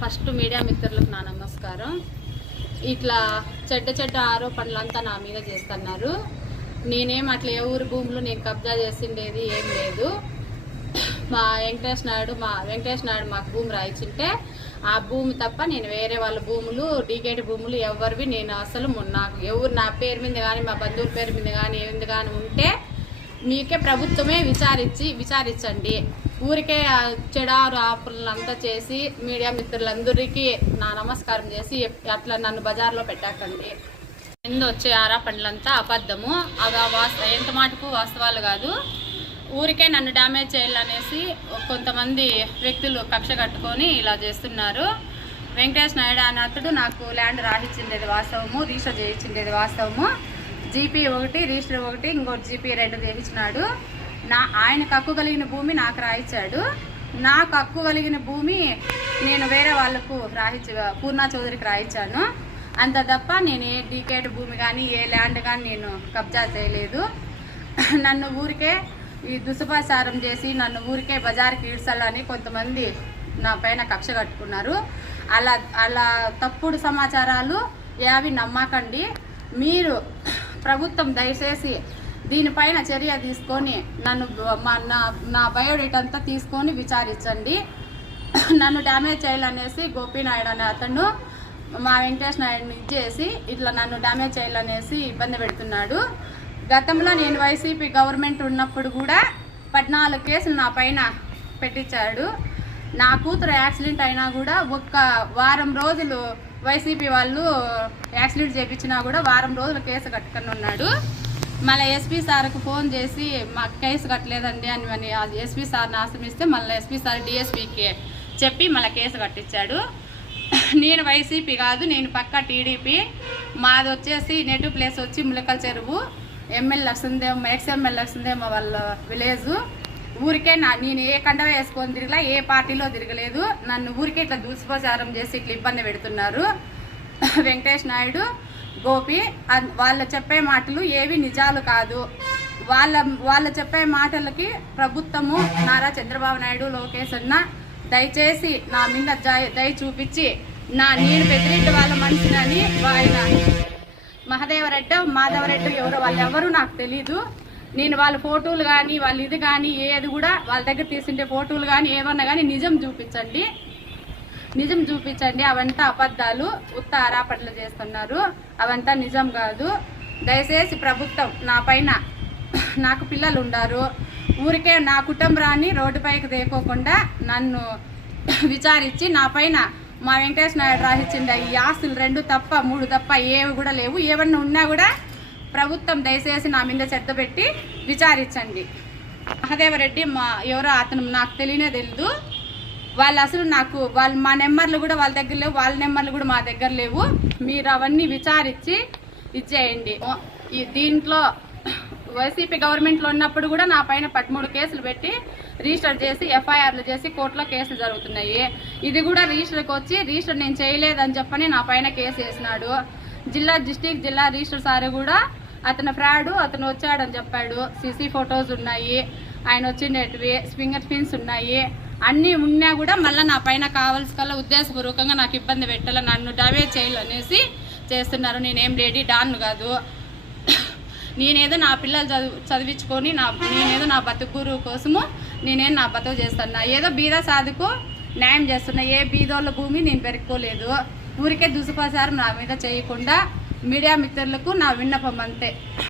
First media మిత్రులకు నా నమస్కారం. ఇట్లా చెడ్డ చెడ్డ ఆరోపణలంతా నా మీద చేస్తున్నారు. నేనేం అట్లా ఏ ఊరు భూములు నేను కబ్జా చేసిండేది ఏం లేదు. మా వెంకటేష్ నాయుడు మా వెంకటేష్ నాయుడు మాకు భూమి రాయించింటే ఆ భూమి తప్ప నేను వేరే వాళ్ళ భూములు డీకేటి భూములు ఎవరివి నేను అసలు నాకు ఎవరు నా పేరు మీద కానీ మా బంధువుల పేరు మీద కానీ ఏమింది కానీ ఉంటే మీకే ప్రభుత్వమే విచారించి విచారించండి. ఊరికే చెడారు ఆపులంతా చేసి మీడియా మిత్రులందరికీ నా నమస్కారం చేసి అట్లా నన్ను బజార్లో పెట్టకండి. ఎందు వచ్చే ఆరా పండ్లంతా అబద్ధము. అవి వాస్త ఎంత మాటకు వాస్తవాలు కాదు. ఊరికే నన్ను డ్యామేజ్ చేయాలనేసి కొంతమంది వ్యక్తులు కక్ష కట్టుకొని ఇలా చేస్తున్నారు. వెంకటేష్ నాయుడు అనే అతడు నాకు ల్యాండ్ రాసిచ్చిండేది వాస్తవము రిజిస్టర్ చేయించిండేది వాస్తవము. జీపీ ఒకటి రిజిస్టర్ ఒకటి ఇంకోటి జీపీ రెండు చేయించినాడు నా ఆయనకు హక్కు కలిగిన భూమి నాకు రాయించాడు నాకు హక్కు కలిగిన భూమి నేను వేరే వాళ్ళకు రాయించ పూర్ణా చౌదరికి రాయించాను అంత తప్ప నేను ఏ డీకేట్ భూమి కానీ ఏ ల్యాండ్ కానీ నేను కబ్జా చేయలేదు. నన్ను ఊరికే ఈ దుసుపాసారం చేసి నన్ను ఊరికే బజార్కి ఈడ్చాలని కొంతమంది నా పైన కక్ష కట్టుకున్నారు. అలా అలా తప్పుడు సమాచారాలు ఏవి నమ్మకండి. మీరు ప్రభుత్వం దయచేసి దీనిపైన చర్య తీసుకొని నన్ను మా నా నా బయోడేటా అంతా తీసుకొని విచారించండి. నన్ను డ్యామేజ్ చేయాలనేసి గోపీనాయుడు అనే అతను మా వెంకటేష్ నాయుడిని ఇచ్చేసి ఇట్లా నన్ను డ్యామేజ్ చేయాలనేసి ఇబ్బంది పెడుతున్నాడు. గతంలో నేను వైసీపీ గవర్నమెంట్ ఉన్నప్పుడు కూడా పద్నాలుగు కేసులు నా పైన పెట్టించాడు. నా కూతురు యాక్సిడెంట్ అయినా కూడా ఒక్క వారం రోజులు వైసీపీ వాళ్ళు యాక్సిడెంట్ చేయించినా కూడా వారం రోజులు కేసు కట్టుకొని ఉన్నాడు. మళ్ళీ ఎస్పీ సార్కు ఫోన్ చేసి మాకు కేసు కట్టలేదండి అని అని ఎస్పీ సార్ని ఆశ్రమిస్తే మళ్ళీ ఎస్పీ సార్ డిఎస్పీకి చెప్పి మళ్ళీ కేసు కట్టించాడు. నేను వైసీపీ కాదు నేను పక్క టీడీపీ మాది వచ్చేసి నెటివ్ ప్లేస్ వచ్చి ములకల చెరువు. ఎమ్మెల్యే లక్ష్మీదేవ్ ఎక్స్ఎమ్మెల్యే లక్ష్మీదేవ్ వాళ్ళ విలేజ్ ఊరికే నా నేను ఏ కండ వేసుకొని తిరగలా ఏ పార్టీలో తిరగలేదు. నన్ను ఊరికే ఇట్లా దూసిపోచారం చేసి ఇట్లా ఇబ్బంది పెడుతున్నారు. వెంకటేష్ నాయుడు గోపి అన్- వాళ్ళు చెప్పే మాటలు ఏవి నిజాలు కాదు. వాళ్ళ వాళ్ళు చెప్పే మాటలకి ప్రభుత్వము నారా చంద్రబాబు నాయుడు లోకేష్ అన్న దయచేసి నా మీద దయ చూపించి నా నేను బెదిరింటి వాళ్ళ మనిషినని ఆయన మహదేవరెడ్డి మాధవరెడ్డి ఎవరో వాళ్ళు ఎవరు నాకు తెలీదు. నేను వాళ్ళ ఫోటోలు కానీ వాళ్ళ ఇది కానీ ఏది కూడా వాళ్ళ దగ్గర తీసిండే ఫోటోలు కానీ ఏమన్నా కానీ నిజం చూపించండి. నిజం చూపించండి. అవంతా అబద్ధాలు. ఉత్త ఆరాపట్లు చేస్తున్నారు. అవంతా నిజం కాదు. దయచేసి ప్రభుత్వం నా పైన నాకు పిల్లలు ఉండారు ఊరికే నా కుటుంబాన్ని రోడ్డుపైకి దేకోకుండా నన్ను విచారించి నా పైన మా వెంకటేష్ నాయుడు రాసిచ్చిండ ఈ ఆస్తులు రెండు తప్ప మూడు తప్ప ఏవి కూడా లేవు. ఏమన్నా ఉన్నా కూడా ప్రభుత్వం దయచేసి నా మీద చెత్త పెట్టి విచారించండి. మహదేవరెడ్డి మా ఎవరో అతను నాకు తెలియనే తెలీదు. వాళ్ళు అసలు నాకు వాళ్ళు మా నెంబర్లు కూడా వాళ్ళ దగ్గర లేవు వాళ్ళ నెంబర్లు కూడా మా దగ్గర లేవు. మీరు అవన్నీ విచారించి ఇచ్చేయండి. ఈ దీంట్లో వైసీపీ గవర్నమెంట్లో ఉన్నప్పుడు కూడా నా పైన పదమూడు కేసులు పెట్టి రిజిస్టర్ చేసి ఎఫ్ఐఆర్లు చేసి కోర్టులో కేసులు జరుగుతున్నాయి. ఇది కూడా రిజిస్టర్కి వచ్చి రిజిస్టర్ నేను చేయలేదని చెప్పని నా పైన కేసు వేసినాడు. జిల్లా డిస్టిక్ జిల్లా రిజిస్టర్ సార్ కూడా అతను ఫ్రాడు అతను వచ్చాడని చెప్పాడు. సీసీ ఫొటోస్ ఉన్నాయి. ఆయన వచ్చినవి ఫింగర్ ప్రింట్స్ ఉన్నాయి. అన్నీ ఉన్నా కూడా మళ్ళీ నా పైన కావాల్సికల్లా ఉద్దేశపూర్వకంగా నాకు ఇబ్బంది పెట్టాలి నన్ను డవేజ్ చేయాలనేసి చేస్తున్నారు. నేనేం లేడీ డాన్ కాదు. నేనేదో నా పిల్లలు చదువు చదివించుకొని నా నేనేదో నా బతుకురు కోసము నేనేం నా బతుకు చేస్తున్నా. ఏదో బీద సాధుకు న్యాయం చేస్తున్నా. ఏ బీదోళ్ళ భూమి నేను పెరుక్కోలేదు. ఊరికే దుసుపసారం నా మీద చేయకుండా మీడియా మిత్రులకు నా విన్నపం అంతే.